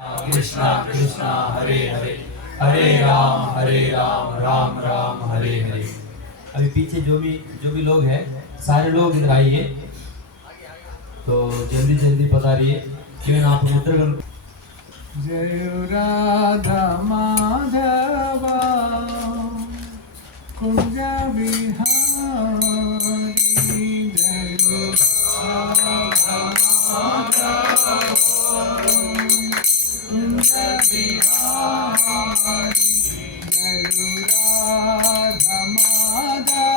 कृष्णा कृष्णा हरे हरे हरे राम राम राम हरे हरे। अभी पीछे जो भी लोग हैं सारे लोग इधर आइए, तो जल्दी जल्दी पधारिए। क्यों आप उत्तरगढ़। जय राधा माधवा कुंज बिहारी, जय राधा माधवा कुंज बिहारी, जय Radha Madhava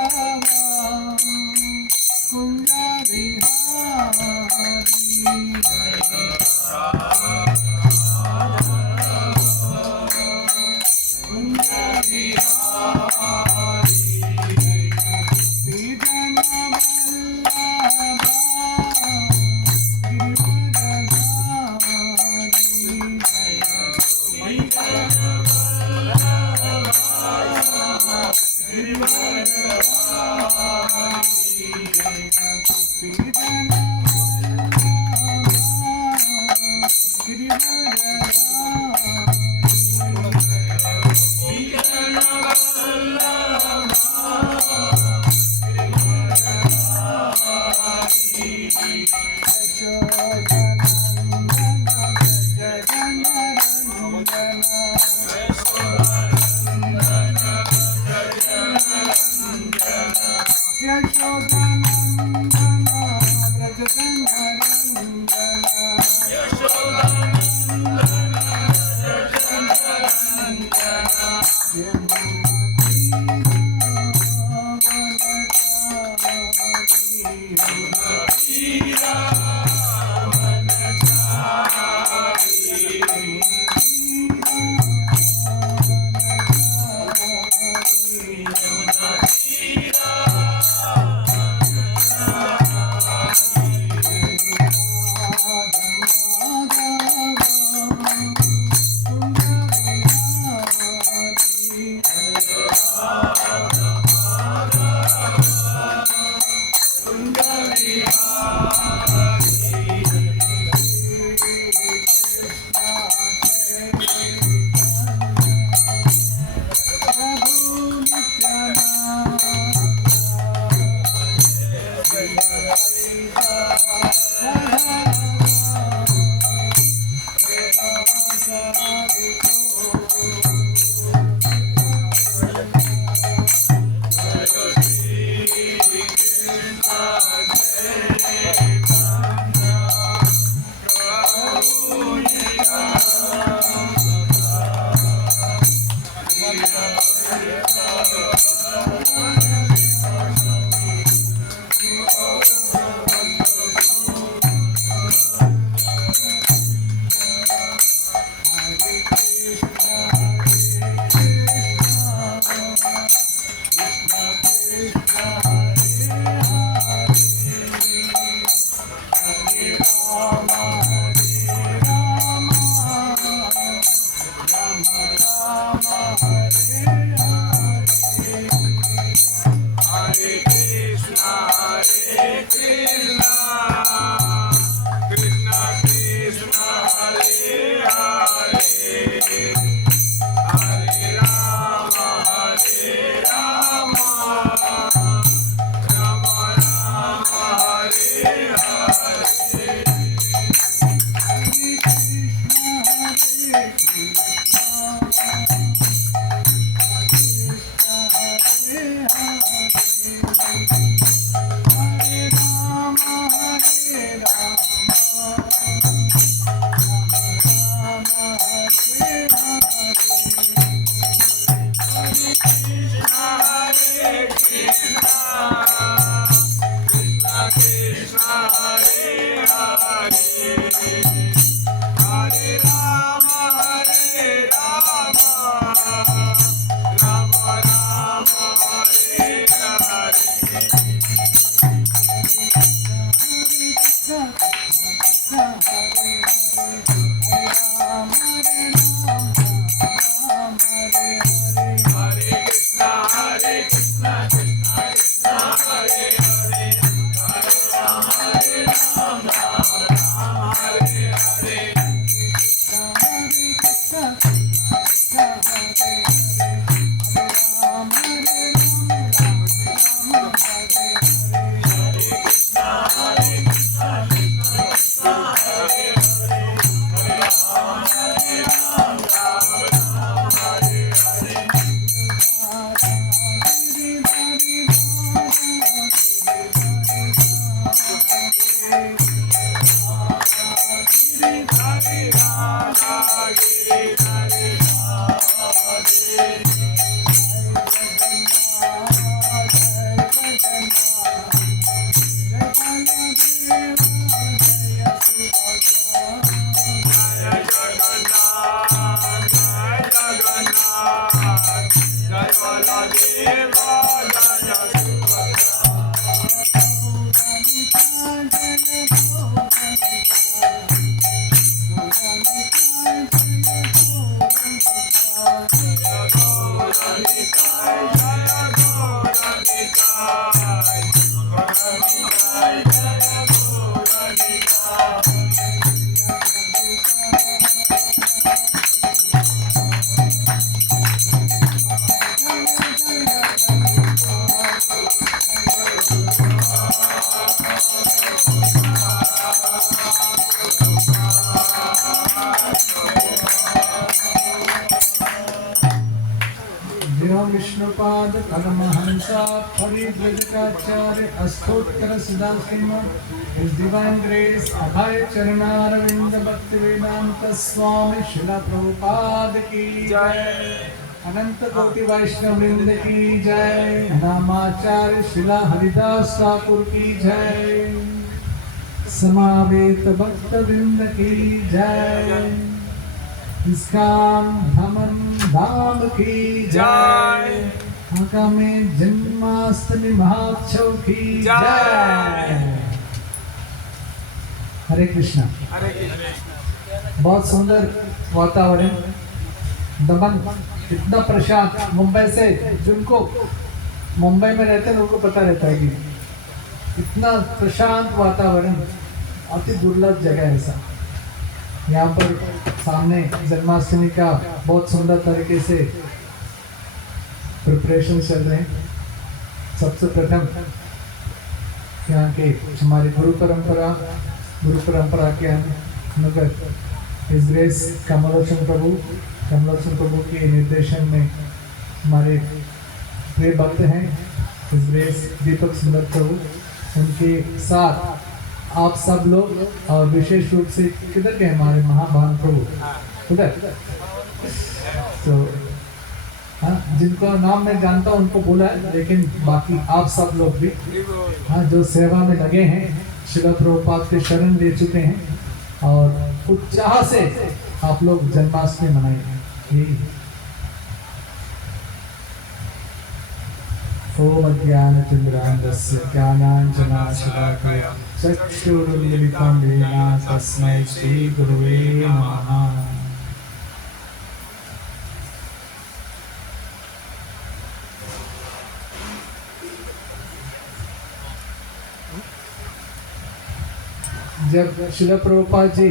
Kunj Vishnupad Paramahansa परिव्रजकाचार्य अष्टोत्तर Sadashiv His Divine Grace अभय चरणारविंद भक्ति वेदांत स्वामी शिला प्रभुपाद की जय, अनंत कोटि वैष्णव वृंद की जय, नामाचार्य शिला हरिदास ठाकुर की जय, समावेत भक्त वृंद की जय, इस्कान धमन धाम की जय, आगामी जन्माष्टमी महोत्सव की जय। हरे कृष्णा। बहुत सुंदर वातावरण, दमन इतना प्रशांत। मुंबई से जिनको मुंबई में रहते हैं उनको पता रहता है कि इतना प्रशांत वातावरण, अति दुर्लभ जगह है ऐसा। यहाँ पर सामने जन्माष्टमी का बहुत सुंदर तरीके से प्रिपरेशन चल रहे हैं। सबसे प्रथम यहाँ के हमारे गुरु परंपरा के अनुगत हिज ग्रेस कमलोचन प्रभु के निर्देशन में हमारे प्रिय भक्त हैं हिज ग्रेस दीपक सुंदर प्रभु, उनके साथ आप सब लोग, और विशेष रूप से किधर के हमारे महाभान प्रभु उधर, तो हाँ, जिनको नाम मैं जानता हूँ उनको बोला है, लेकिन बाकी आप सब लोग भी हाँ जो सेवा में लगे हैं, शिला प्रभुपाद के शरण ले चुके हैं और उत्साह से आप लोग जन्माष्टमी मनाएंगे। ओम ज्ञानतिमिरान्धस्य ज्ञानाञ्जनशलाकया चक्षुरुन्मिलितं येन तस्मै श्रीगुरुवे नमः। जब शिला प्रभुपाद जी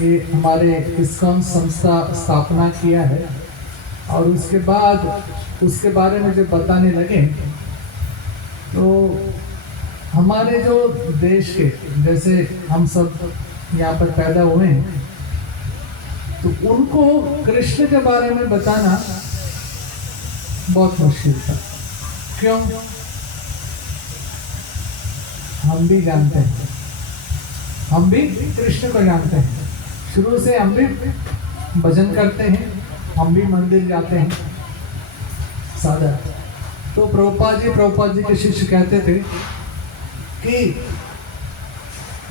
ये हमारे इस्कॉन संस्था स्थापना किया है और उसके बाद उसके बारे में जब बताने लगे तो हमारे जो देश के, जैसे हम सब यहाँ पर पैदा हुए हैं, तो उनको कृष्ण के बारे में बताना बहुत मुश्किल था। क्यों? हम भी जानते हैं, हम भी कृष्ण को जानते हैं, शुरू से हम भी भजन करते हैं, हम भी मंदिर जाते हैं सादा। तो प्रभुपाद जी के शिष्य कहते थे कि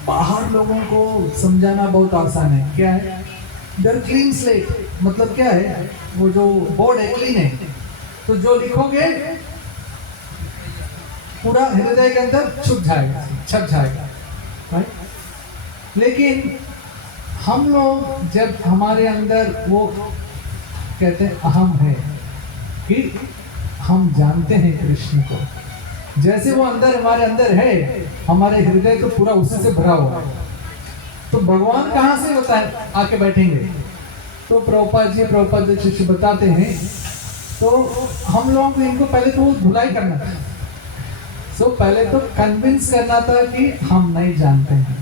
बाहर लोगों को समझाना बहुत आसान है। क्या है? दर क्लीन स्लेट, मतलब क्या है? वो जो बोर्ड है क्लीन है, तो जो लिखोगे पूरा हृदय के अंदर छुप जाएगा, राइट? लेकिन हम लोग जब हमारे अंदर वो कहते हैं अहम है कि हम जानते हैं कृष्ण को, जैसे वो अंदर हमारे अंदर है, हमारे हृदय तो पूरा उसी से भरा हुआ है, तो भगवान कहाँ से होता है आके बैठेंगे? तो प्रभुपाद जी शिष्य बताते हैं, तो हम लोग इनको पहले तो धुलाई करना था, तो पहले तो कन्विंस करना था कि हम नहीं जानते हैं,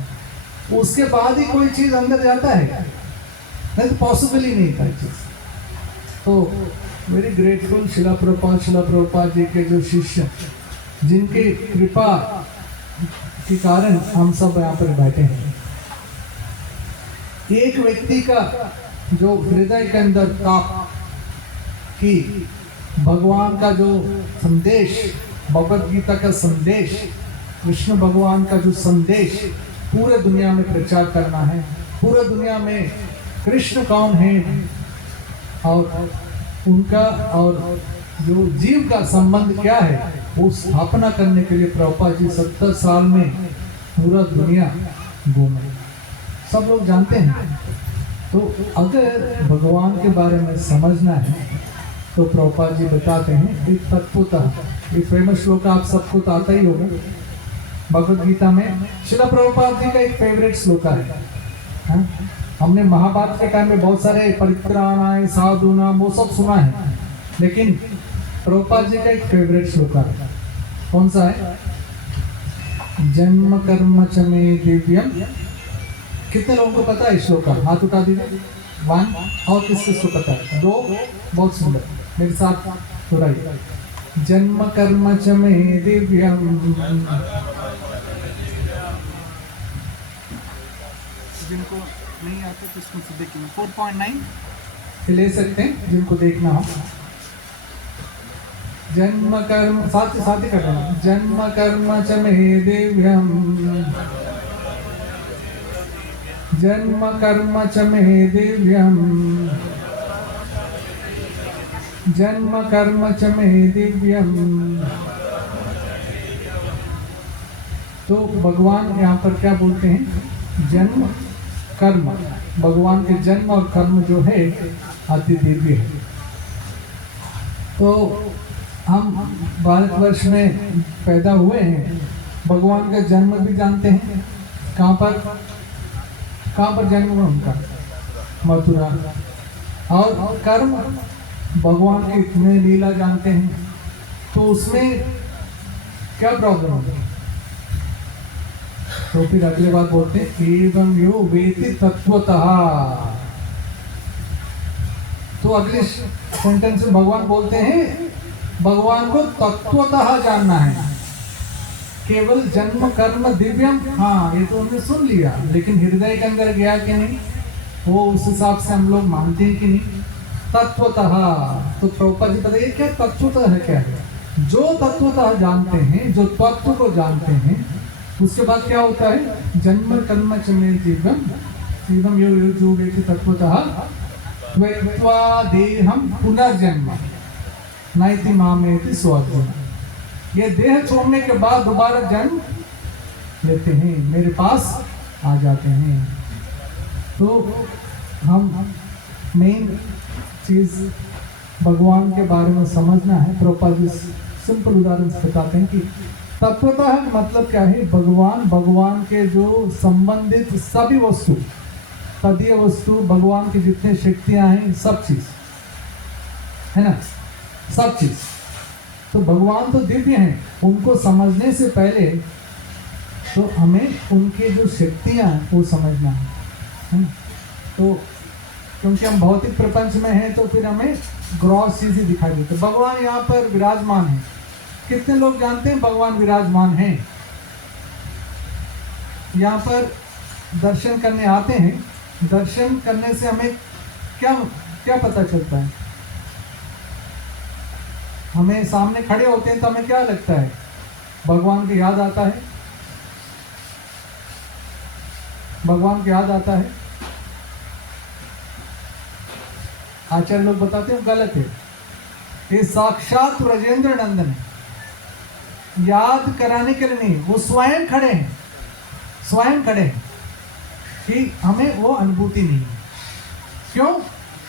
उसके बाद ही कोई चीज अंदर जाता है, नहीं तो पॉसिबल ही नहीं था चीज। तो वेरी ग्रेटफुल शिला प्रभुपाद जी के जो शिष्य, जिनके कृपा के कारण हम सब यहाँ पर बैठे हैं। एक व्यक्ति का जो हृदय के अंदर ताप कि भगवान का जो संदेश, भगवद गीता का संदेश, कृष्ण भगवान का जो संदेश पूरे दुनिया में प्रचार करना है, पूरे दुनिया में कृष्ण कौन है और उनका और जो जीव का संबंध क्या है वो स्थापना करने के लिए प्रभुपाद जी 70 साल में पूरा दुनिया घूमे। सब लोग जानते हैं। तो अगर भगवान के बारे में समझना है तो प्रभुपाद जी बताते हैं एक तत्वतः, ये फेमस श्लोक आप सबको तो आता ही होगा भगवद गीता में। श्रील प्रभुपाद जी का एक फेवरेट श्लोक है। हाँ? हमने महाभारत के टाइम में बहुत सारे परित्राणाय साधुनाम वो सब सुना है, लेकिन प्रभुपाद जी का एक फेवरेट श्लोक है। कौन सा है? जन्म कर्म च मे दिव्यम। कितने लोगों को पता है इस श्लोक का? हाथ उठा दीजिए। 1 और किसको पता है? 2 बहुत सुंदर, मेरे साथ दोहराइए। जन्म कर्म च मे दिव्यम। जिनको नहीं आता तो इसमें से देखिए 4.9 ले सकते हैं जिनको देखना हो। जन्म कर्म साथ ही कर रहे हैं। जन्म कर्म च मे दिव्यम, जन्म कर्म च मे दिव्यम, जन्म कर्म च मे दिव्यम। तो भगवान यहाँ पर क्या बोलते हैं? जन्म कर्म, भगवान के जन्म और कर्म जो है अति दिव्य है। तो हम भारतवर्ष में पैदा हुए हैं, भगवान का जन्म भी जानते हैं। कहाँ पर जन्म हुआ उनका? मथुरा। और कर्म, भगवान के इतने लीला जानते हैं, तो उसमें क्या प्रॉब्लम है? तो फिर अगले बात बोलते हैं एवं यो वेति तत्वतः। तो अगले सेंटेंस में भगवान बोलते हैं भगवान को तत्वतः जानना है। केवल जन्म कर्म दिव्यम, हाँ ये तो हमने सुन लिया, लेकिन हृदय के अंदर गया कि नहीं, वो उस हिसाब से हम लोग मानते हैं कि नहीं। तत्वतः, तो प्रभुपाद जी बताइए क्या तत्वतः है? क्या है? जो तत्वतः जानते हैं, जो तत्व को जानते हैं, उसके बाद क्या होता है? जन्म कर्म च मे दिव्यम, जीवम यो यो जो वेति तत्वतः त्वक्त्वा देहम पुनर्जन्म नैति मामेति स्वार्जुन। ये देह छोड़ने के बाद दोबारा जन्म लेते हैं, मेरे पास आ जाते हैं। तो हम मेन चीज भगवान के बारे में समझना है। प्रभुपाद जी सिंपल उदाहरण से बताते हैं कि तत्वतः मतलब क्या है? भगवान के जो संबंधित सभी वस्तु, तदीय वस्तु, भगवान की जितने शक्तियां हैं, सब चीज है ना, सब चीज। तो भगवान तो दिव्य हैं, उनको समझने से पहले तो हमें उनके जो शक्तियां हैं वो समझना है ना। तो क्योंकि हम भौतिक प्रपंच में हैं तो फिर हमें ग्रॉस चीजें दिखाई देती है। भगवान यहाँ पर विराजमान है। कितने लोग जानते हैं भगवान विराजमान हैं? यहाँ पर दर्शन करने आते हैं, दर्शन करने से हमें क्या क्या पता चलता है? हमें सामने खड़े होते हैं तो हमें क्या लगता है? भगवान की याद आता है, भगवान की याद आता है। आचार्य लोग बताते हैं गलत है। ये साक्षात ब्रजेंद्र नंदन है, याद कराने के लिए नहीं, वो स्वयं खड़े हैं, स्वयं खड़े हैं कि हमें वो अनुभूति नहीं है। क्यों?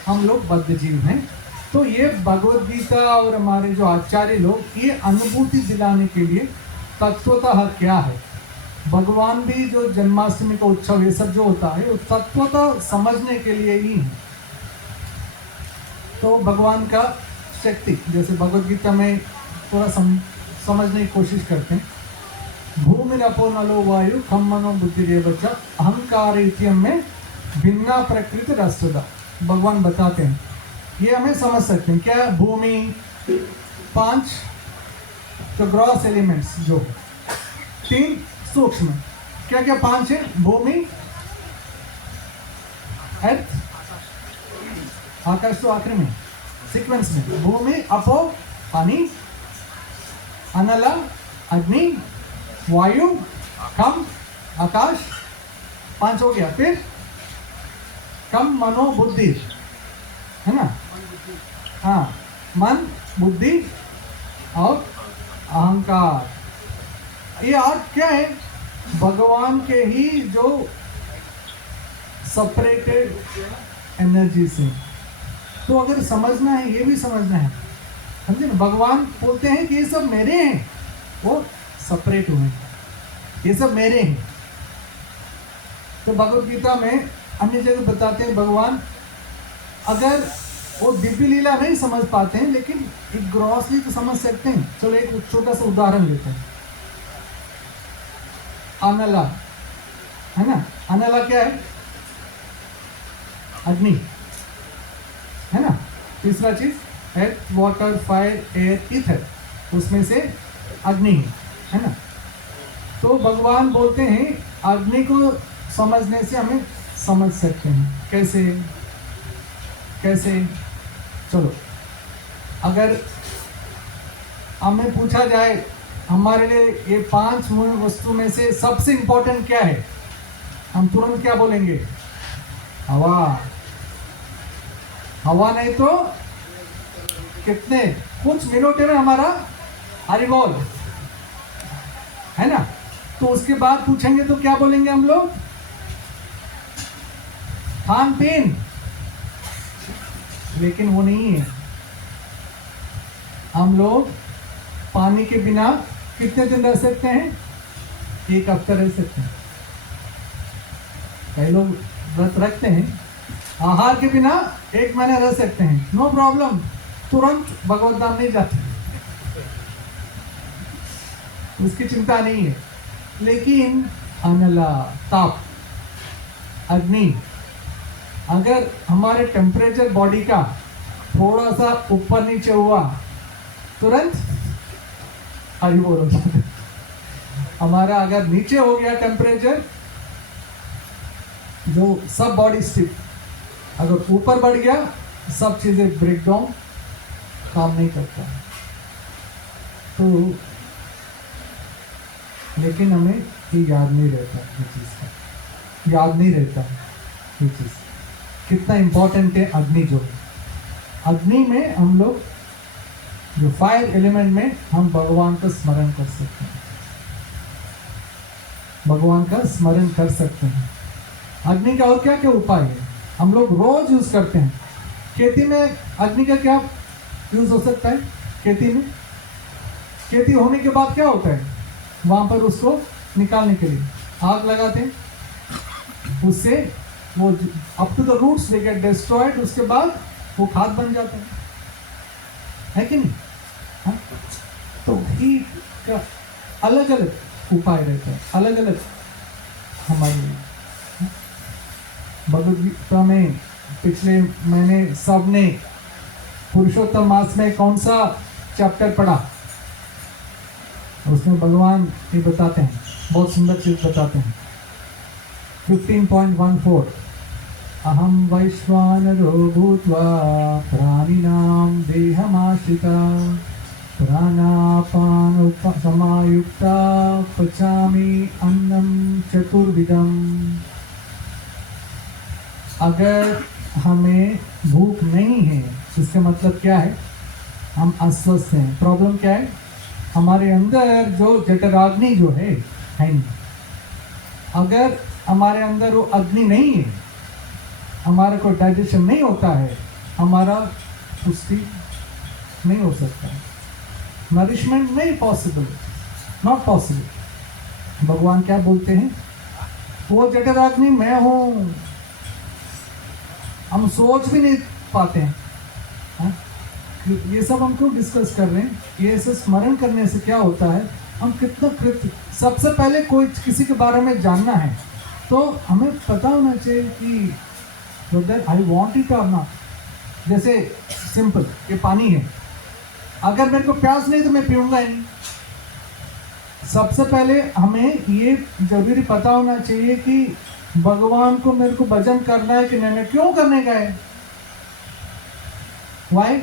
हम लोग बद्ध जीव हैं। तो ये भगवद गीता और हमारे जो आचार्य लोग ये अनुभूति दिलाने के लिए तत्वतः क्या है, भगवान भी जो जन्माष्टमी का उत्सव ये सब जो होता है वो तत्वतः समझने के लिए ही है। तो भगवान का शक्ति, जैसे भगवद गीता में थोड़ा समझने की कोशिश करते हैं। भूमि नपो नलो वायु खम मनो बुद्धि रेवच अहंकार इत्यम में भिन्ना प्रकृति रसदा। भगवान बताते हैं, ये हमें समझ सकते हैं क्या? भूमि 5 तो ग्रॉस एलिमेंट्स, जो 3 सूक्ष्म, क्या क्या 5 है? भूमि, अर्थ, आकाश तो आखिर में, सीक्वेंस में, भूमि, अपो, पानी, अनल, अग्नि, वायु, कम, आकाश, 5 हो गया। फिर कम, मनो, बुद्धि, है ना? हाँ, मन, बुद्धि और अहंकार। ये 8 क्या है? भगवान के ही जो सेपरेटेड एनर्जी से। तो अगर समझना है, ये भी समझना है, समझे ना? भगवान बोलते हैं कि ये सब मेरे हैं, वो सेपरेट हुए, ये सब मेरे हैं। तो भगवत गीता में अन्य जगह बताते हैं भगवान, अगर वो दिव्य लीला नहीं समझ पाते हैं लेकिन एक ग्रॉसली तो समझ सकते हैं। चलो एक छोटा सा उदाहरण देते हैं। अनला, है ना? अनला क्या है? अग्नि, है ना? तीसरा चीज earth, water, fire, air, ether, उसमें से अग्नि है ना? तो भगवान बोलते हैं अग्नि को समझने से हमें समझ सकते हैं। कैसे? कैसे? चलो, अगर हमें पूछा जाए हमारे लिए ये 5 वस्तु में से सबसे इंपॉर्टेंट क्या है, हम तुरंत क्या बोलेंगे? हवा। हवा नहीं तो कितने कुछ मिनटों में हमारा हरिबोल, है ना? तो उसके बाद पूछेंगे तो क्या बोलेंगे हम लोग? खान पीन। लेकिन वो नहीं है। हम लोग पानी के बिना कितने दिन रह सकते हैं? 1 हफ्ता रह सकते हैं। कई लोग व्रत रखते हैं, आहार के बिना 1 महीना रह सकते हैं, नो प्रॉब्लम, तुरंत भगवत धाम नहीं जाते, उसकी चिंता नहीं है। लेकिन अनला, ताप, अग्नि, अगर हमारे टेम्परेचर बॉडी का थोड़ा सा ऊपर नीचे हुआ तुरंत हरि बोल हो जाता है। हमारा अगर नीचे हो गया टेम्परेचर, जो सब बॉडी स्टिफ, अगर ऊपर बढ़ गया सब चीजें ब्रेक डाउन, काम नहीं करता। तो लेकिन हमें ये याद नहीं रहता, ये चीज का याद नहीं रहता ये चीज कितना इंपॉर्टेंट है। अग्नि जो है, अग्नि में हम लोग जो फायर एलिमेंट में हम भगवान का स्मरण कर सकते हैं, भगवान का स्मरण कर सकते हैं। अग्नि का और क्या क्या उपाय है हम लोग रोज यूज करते हैं। खेती में अग्नि का क्या यूज हो सकता है? खेती में, खेती होने के बाद क्या होता है? वहां पर उसको निकालने के लिए आग लगाते हैं, उससे वो up to the roots they get destroyed, उसके बाद वो खाद बन जाता है कि नहीं? हाँ? तो हीट का अलग अलग उपाय रहता है, अलग अलग हमारे लिए। भगवद गीता में पिछले महीने सबने पुरुषोत्तम मास में कौन सा चैप्टर पढ़ा? उसमें भगवान ये बताते हैं, बहुत सुंदर चीज बताते हैं। 15.14 अहम वैश्वानरो भूत्वा प्राणिनां देहमाश्रिता प्राणापान समायुक्ता पचामि अन्नं चतुर्विधम्। अगर हमें भूख नहीं है इसका मतलब क्या है? हम अस्वस्थ हैं। प्रॉब्लम क्या है? हमारे अंदर जो जठराग्नि जो है नहीं। अगर हमारे अंदर वो अग्नि नहीं है, हमारा कोई डाइजेशन नहीं होता है, हमारा पुष्टि नहीं हो सकता, नरिशमेंट नहीं पॉसिबल, नॉट पॉसिबल। भगवान क्या बोलते हैं? वो जठराग्नि मैं हूँ, हम सोच भी नहीं पाते हैं। हाँ? ये सब हम क्यों डिस्कस कर रहे हैं? ये सब स्मरण करने से क्या होता है? हम कितना कृत, सबसे पहले कोई किसी के बारे में जानना है तो हमें पता होना चाहिए कि whether I want it or not। जैसे सिंपल, ये पानी है, अगर मेरे को प्यास नहीं तो मैं पीऊंगा ही नहीं। सबसे पहले हमें ये जरूरी पता होना चाहिए कि भगवान को मेरे को भजन करना है कि नहीं, क्यों करने का है? वाई?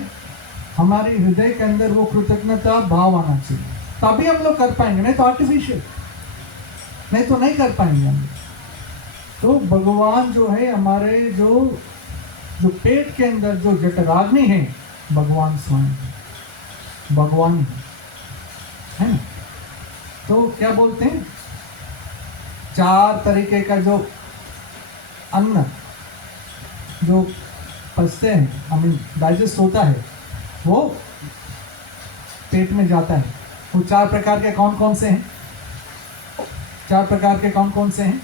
हमारे हृदय के अंदर वो कृतज्ञता भाव आना चाहिए, तभी हम लोग कर पाएंगे, नहीं तो आर्टिफिशियल, नहीं तो नहीं कर पाएंगे हम। तो भगवान जो है हमारे जो पेट के अंदर जो जठराग्नि है, भगवान स्वयं भगवान है ना। तो क्या बोलते हैं, 4 तरीके का जो अन्न जो पचते हैं, आई मीन डाइजेस्ट होता है, वो पेट में जाता है। वो 4 प्रकार के कौन कौन से हैं? 4 प्रकार के कौन कौन से हैं?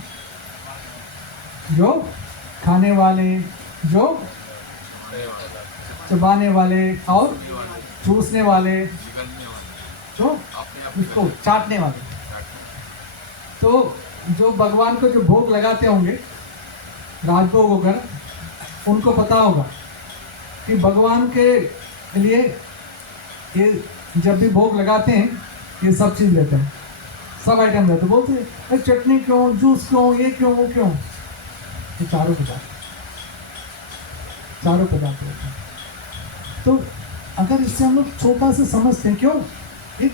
जो खाने वाले, जो चबाने वाले और चूसने वाले, तो उसको चाटने वाले। तो जो भगवान को जो भोग लगाते होंगे राजभोग होकर, उनको पता होगा कि भगवान के लिए ये जब भी भोग लगाते हैं ये सब चीज़ लेते हैं, सब आइटम लेते हैं। बोलते हैं चटनी क्यों, जूस क्यों, ये क्यों, वो क्यों? ये चारों पदार्थ होते हैं। तो अगर इससे हम लोग छोटा सा समझते हैं, क्यों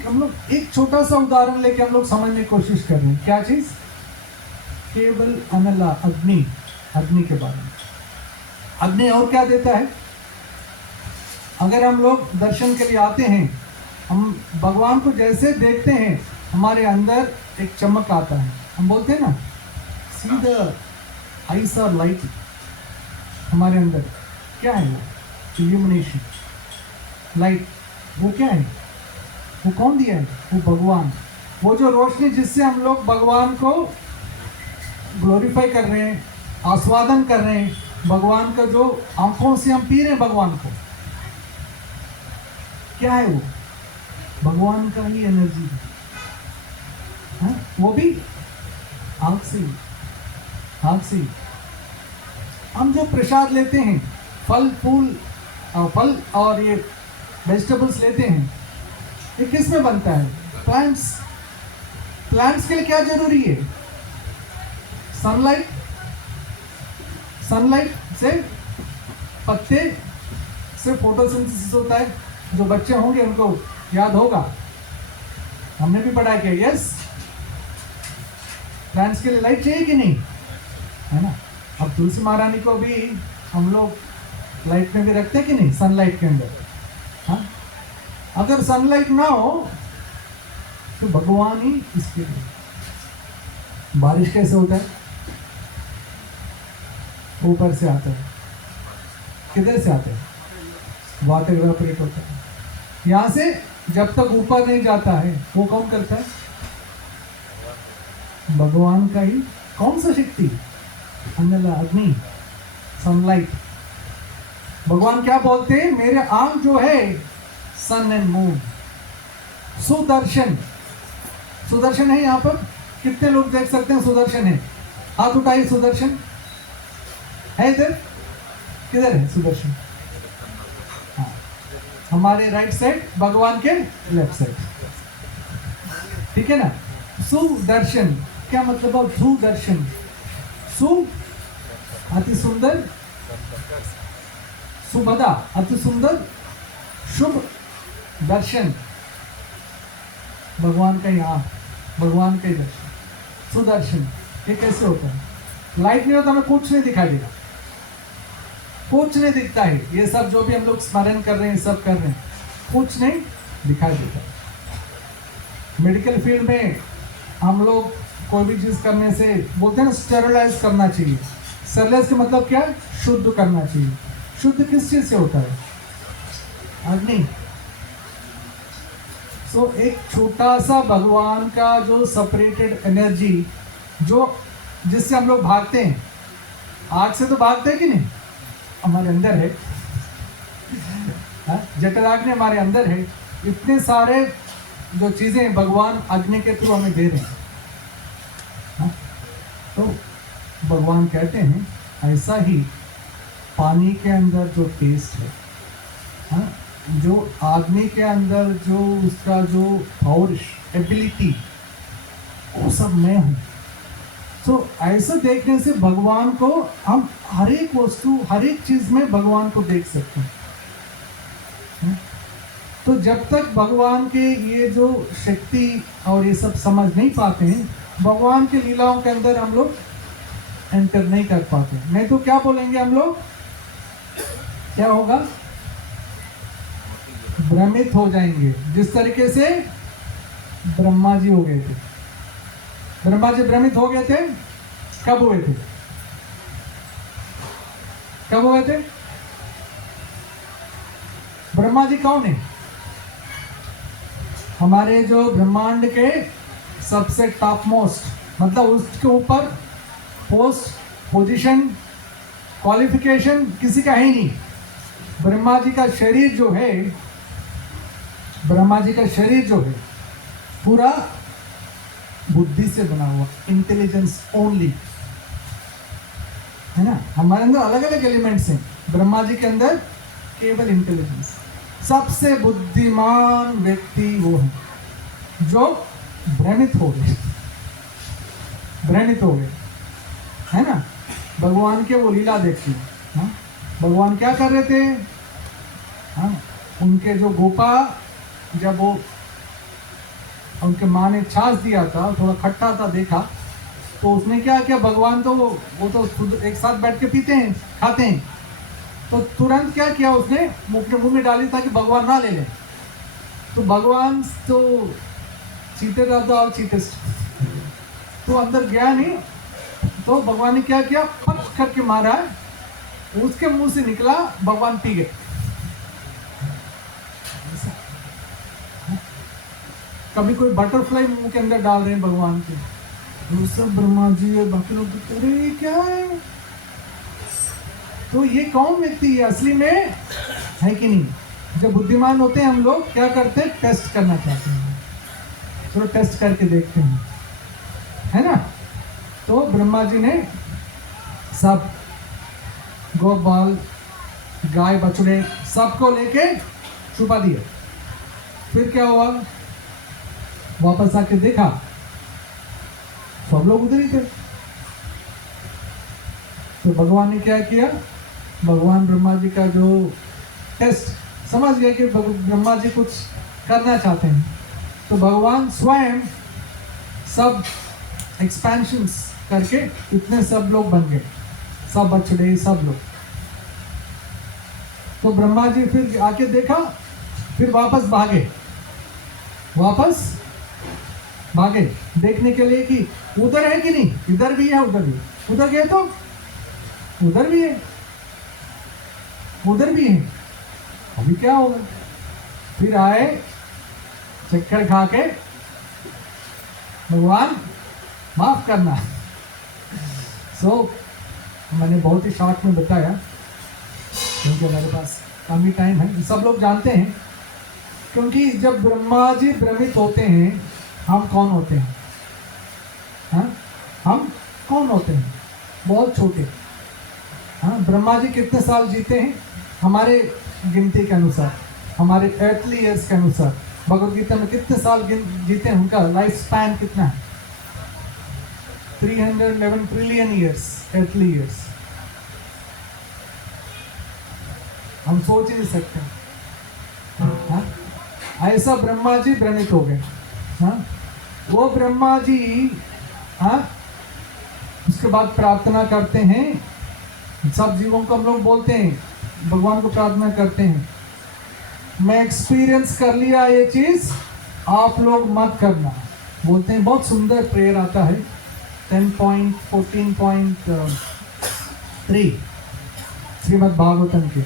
हम लोग एक छोटा सा उदाहरण लेके हम लोग समझने की कोशिश कर रहे हैं। क्या चीज़? केवल अनला, अग्नि के बारे में। अग्नि और क्या देता है? अगर हम लोग दर्शन के लिए आते हैं, हम भगवान को जैसे देखते हैं, हमारे अंदर एक चमक आता है। हम बोलते हैं ना, see the eyes are light. हमारे अंदर क्या है? वो इल्यूमिनेशन, लाइट। वो क्या है? वो कौन दिया है? वो भगवान। वो जो रोशनी जिससे हम लोग भगवान को ग्लोरीफाई कर रहे हैं, आस्वादन कर रहे हैं, भगवान का जो आंखों से हम पी रहे हैं भगवान को, क्या है वो? भगवान का ही एनर्जी है। वो भी आग से। हम जो प्रसाद लेते हैं, फल और ये वेजिटेबल्स लेते हैं, ये किस में बनता है? प्लांट्स के लिए क्या जरूरी है? सनलाइट से पत्ते से फोटोसिंथेसिस होता है। जो बच्चे होंगे उनको याद होगा, हमने भी पढ़ा किया। यस, प्लांट्स के लिए लाइट चाहिए कि नहीं, है ना। अब तुलसी महारानी को भी हम लोग लाइट में भी रखते हैं कि नहीं, सनलाइट के अंदर। हाँ, अगर सनलाइट ना हो तो भगवान ही इसके लिए। बारिश कैसे होता है? ऊपर से आता है। किधर से आता है? वाटर इवेपोरेट होता है। यहाँ से जब तक ऊपर नहीं जाता है, वो कौन करता है? भगवान का ही। कौन सा शक्ति? अनला, अग्नि, सनलाइट। भगवान क्या बोलते हैं? मेरे आंख जो है सन एंड मून, सुदर्शन है। यहाँ पर कितने लोग देख सकते हैं सुदर्शन है? हाथ उठाइए। सुदर्शन है इधर? किधर है सुदर्शन? हाँ, हमारे राइट साइड, भगवान के लेफ्ट साइड, ठीक है ना। सुदर्शन क्या मतलब है? सुदर्शन, सु अति सुंदर, सुभदा अति सुंदर, शुभ दर्शन, भगवान का यहाँ, भगवान का ही दर्शन, सुदर्शन। ये कैसे होता है? लाइट नहीं होता, हमें कुछ नहीं दिखाई देगा, कुछ नहीं दिखता है। ये सब जो भी हम लोग स्मरण कर रहे हैं, सब कर रहे हैं, कुछ नहीं दिखाई देता। मेडिकल फील्ड में हम लोग कोई भी चीज़ करने से बोलते हैं ना, स्टेरिलाइज करना चाहिए। स्टेरिलाइज का मतलब क्या? शुद्ध करना चाहिए। शुद्ध किस चीज़ से होता है? अग्नि। सो एक छोटा सा भगवान का जो सेपरेटेड एनर्जी, जो जिससे हम लोग भागते हैं, आग से तो भागते हैं कि नहीं, हमारे अंदर है। जठराग्नि हमारे अंदर है। इतने सारे जो चीज़ें भगवान अग्नि के थ्रू हमें दे रहे हैं। तो भगवान कहते हैं ऐसा ही पानी के अंदर जो टेस्ट है, जो आदमी के अंदर जो उसका जो पावर एबिलिटी, वो सब मैं हूँ। तो ऐसे देखने से भगवान को हम हर एक वस्तु, हर एक चीज में भगवान को देख सकते हैं। तो जब तक भगवान के ये जो शक्ति और ये सब समझ नहीं पाते हैं, भगवान की लीलाओं के अंदर हम लोग एंटर नहीं कर पाते। नहीं तो क्या बोलेंगे हम लोग, क्या होगा, भ्रमित हो जाएंगे। जिस तरीके से ब्रह्मा जी हो गए थे। ब्रह्मा जी भ्रमित हो गए थे, कब हुए थे? कब हुए थे? ब्रह्मा जी कौन है? हमारे जो ब्रह्मांड के सबसे टॉप मोस्ट, मतलब उसके ऊपर पोस्ट, पोजीशन, क्वालिफिकेशन किसी का है नहीं। ब्रह्मा जी का शरीर जो है, ब्रह्मा जी का शरीर जो है पूरा बुद्धि से बना हुआ, इंटेलिजेंस ओनली, है ना। हमारे अंदर अलग अलग एलिमेंट्स हैं, ब्रह्मा जी के अंदर केवल इंटेलिजेंस। सबसे बुद्धिमान व्यक्ति वो है जो भ्रमित हो गए, भ्रमित हो गए, है ना। भगवान के वो लीला देखती है, हाँ? भगवान क्या कर रहे थे, हाँ? उनके जो गोपा, जब वो उनके माँ ने छाछ दिया था, थोड़ा खट्टा था, देखा तो उसने क्या किया, भगवान तो वो तो खुद एक साथ बैठ के पीते हैं, खाते हैं, तो तुरंत क्या किया उसने, मुंह में डाली ताकि भगवान ना ले ले। तो भगवान तो चीते रहता और चीते तो अंदर गया नहीं, तो भगवान ने क्या किया, पट करके मारा, उसके मुंह से निकला, भगवान पी गए। कभी कोई बटरफ्लाई मुंह के अंदर डाल रहे हैं भगवान के, वो सब ब्रह्मा जी और बाकी लोग अरे क्या है, तो ये कौन व्यक्ति है असली में, है कि नहीं। जब बुद्धिमान होते हैं हम लोग क्या करते हैं, टेस्ट करना चाहते हैं, चलो टेस्ट करके देखते हैं, है ना। तो ब्रह्मा जी ने सब गोपाल, गाय, बछड़े सबको लेके छुपा दिया। फिर क्या हुआ, वापस आके देखा सब लोग उधर ही थे। तो भगवान ने क्या किया, भगवान ब्रह्मा जी का जो टेस्ट समझ गया कि ब्रह्मा जी कुछ करना चाहते हैं, तो भगवान स्वयं सब एक्सपेंशंस करके इतने सब लोग बन गए, सब बछड़े, सब लोग। तो ब्रह्मा जी फिर आके देखा, फिर वापस भागे, वापस भागे देखने के लिए कि उधर है कि नहीं, इधर भी है, उधर भी, उधर गए तो उधर भी है, उधर भी है, अभी क्या होगा। फिर आए, चक्कर खा के, भगवान माफ करना। मैंने बहुत ही शॉर्ट में बताया क्योंकि हमारे पास कम ही टाइम है, सब लोग जानते हैं। क्योंकि जब ब्रह्मा जी भ्रमित होते हैं, हम कौन होते हैं, हाँ, हम कौन होते हैं, बहुत छोटे। हाँ, ब्रह्मा जी कितने साल जीते हैं हमारे गिनती के अनुसार, हमारे earthly years के अनुसार। भगवद गीता में कितने साल जीते हैं, उनका लाइफ स्पैन कितना है, 311 ट्रिलियन ईयर्स, earthly years। हम सोच ही नहीं सकते। हाँ, ऐसा ब्रह्मा जी भ्रमित हो गए। हाँ, वो ब्रह्मा जी, हाँ, उसके बाद प्रार्थना करते हैं, सब जीवों को हम लोग बोलते हैं, भगवान को प्रार्थना करते हैं, मैं एक्सपीरियंस कर लिया ये चीज, आप लोग मत करना, बोलते हैं। बहुत सुंदर प्रेयर आता है 10.14.3 श्रीमद् भागवतम के,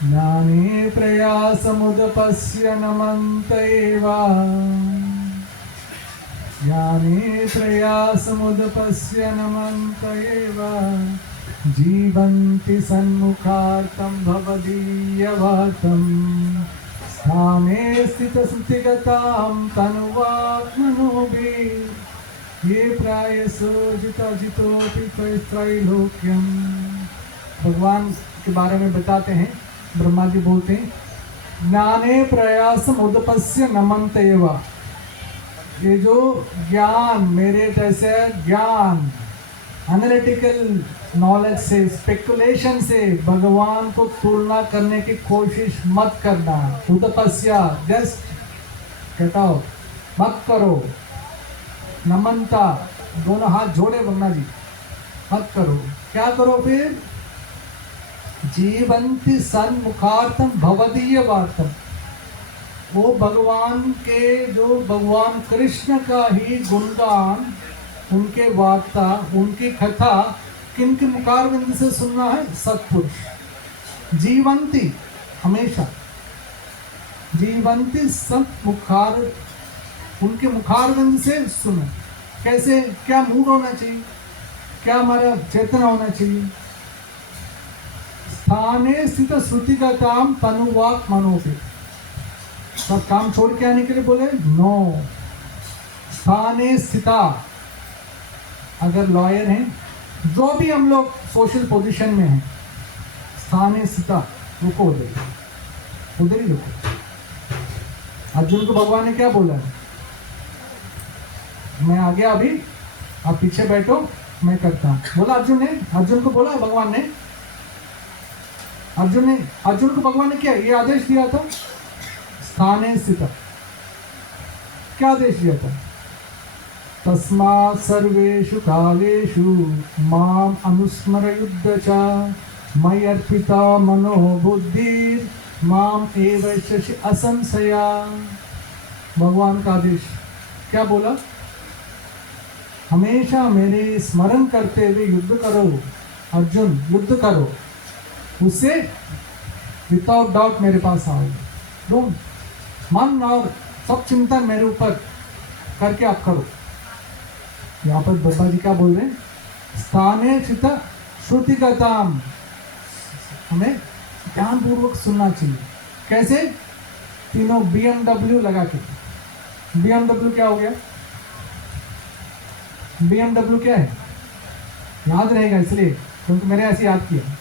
ज्ञाने प्रयासमुदपस्य नमन्त एवा, ज्ञाने प्रयासमुदपस्य नमन्त एवा, जीवन्ति सन्मुखार्तं भवदीयवार्तं, स्थाने स्थितसुतिगतां तनुवात्मनोभिः, ये प्रायसो जितोऽपि त्रैलोक्यम्। भगवान के बारे में बताते हैं, ब्रह्मा जी बोलते हैं, ज्ञाने प्रयासम उदपस्य नमन्त एवा, ये जो ज्ञान, मेरे जैसे ज्ञान, एनालिटिकल नॉलेज से, स्पेकुलेशन से भगवान को तुलना करने की कोशिश मत करना। उदपस्या, जस्ट गेट आउट, मत करो। नमनता, दोनों हाथ जोड़े ब्रह्मा जी, मत करो। क्या करो फिर? जीवंती सन्मुखार्थम भवदीय वार्तम, वो भगवान के, जो भगवान कृष्ण का ही गुणगान, उनके वार्ता, उनकी कथा किनके मुखारविंद से सुनना है? सत्पुरुष। जीवंती, हमेशा जीवंती सन्मुखार, उनके मुखारविंद से सुनो। कैसे? क्या मूड होना चाहिए? क्या हमारा चेतना होना चाहिए? स्थाने स्थित श्रुतिगताम तनुवाक मनोपि, सब काम छोड़ के आने के लिए बोले? नो। स्थाने स्थिता, अगर लॉयर हैं, जो भी हम लोग सोशल पोजीशन में हैं, स्थाने स्थिता, रुको उधर ही रुको। अर्जुन को भगवान ने क्या बोला है? मैं आ गया अभी, आप पीछे बैठो, मैं करता हूं, बोला अर्जुन ने। अर्जुन को बोला भगवान ने, अर्जुन को भगवान ने क्या ये आदेश दिया था? स्थाने स्थित, क्या आदेश दिया था? तस्मात् सर्वेषु कालेषु माम अनुस्मरयुध्य च मयि अर्पिता मनो बुद्धिर माम एव शशि असंशया। भगवान का आदेश क्या बोला? हमेशा मेरे स्मरण करते हुए युद्ध करो अर्जुन, युद्ध करो, उससे विदाउट डाउट मेरे पास आओ। डोंट, मन और सब चिंतन मेरे ऊपर करके आप करो। यहाँ पर बाबा जी क्या बोल रहे हैं? स्थाने चित श्रुतिगताम, हमें ध्यानपूर्वक सुनना चाहिए। कैसे? तीनों BMW लगा के। BMW क्या हो गया? BMW क्या है? याद रहेगा इसलिए क्योंकि मैंने ऐसे याद किया।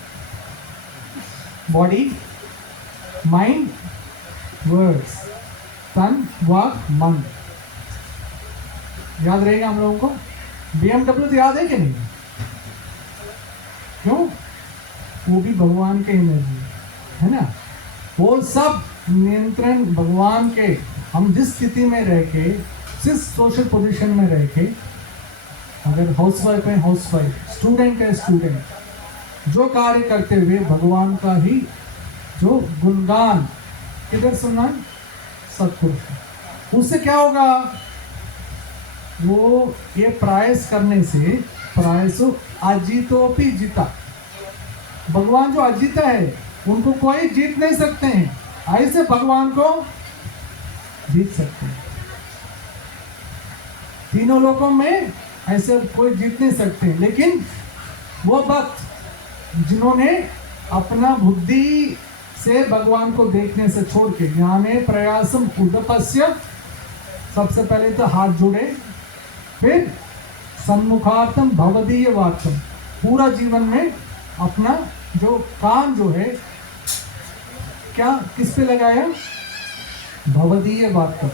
बॉडी, माइंड, वर्ड्स, तन, वाक, मन, याद रहेगा हम लोगों को। BMW तो याद है कि नहीं? क्यों? वो भी भगवान के एनर्जी है ना, वो सब नियंत्रण भगवान के। हम जिस स्थिति में रह के, जिस सोशल पोजीशन में रह के, अगर हाउसवाइफ है हाउसवाइफ, स्टूडेंट है स्टूडेंट, जो कार्य करते हुए भगवान का ही जो गुणगान किधर सुनना है? सत्पुरुष। उससे क्या होगा? वो ये प्रयास करने से, प्रयासो अजीतोपि जीता, भगवान जो अजीता है उनको कोई जीत नहीं सकते हैं, ऐसे भगवान को जीत सकते हैं। तीनों लोकों में ऐसे कोई जीत नहीं सकते। लेकिन वो भक्त जिन्होंने अपना बुद्धि से भगवान को देखने से छोड़ के, ज्ञाने प्रयासम उदपस्य, सबसे पहले तो हाथ जोड़े, फिर सन्मुखार्थम भवदीय वाक्यम, पूरा जीवन में अपना जो काम जो है क्या किस पे लगाया? भवदीय वाक्यम।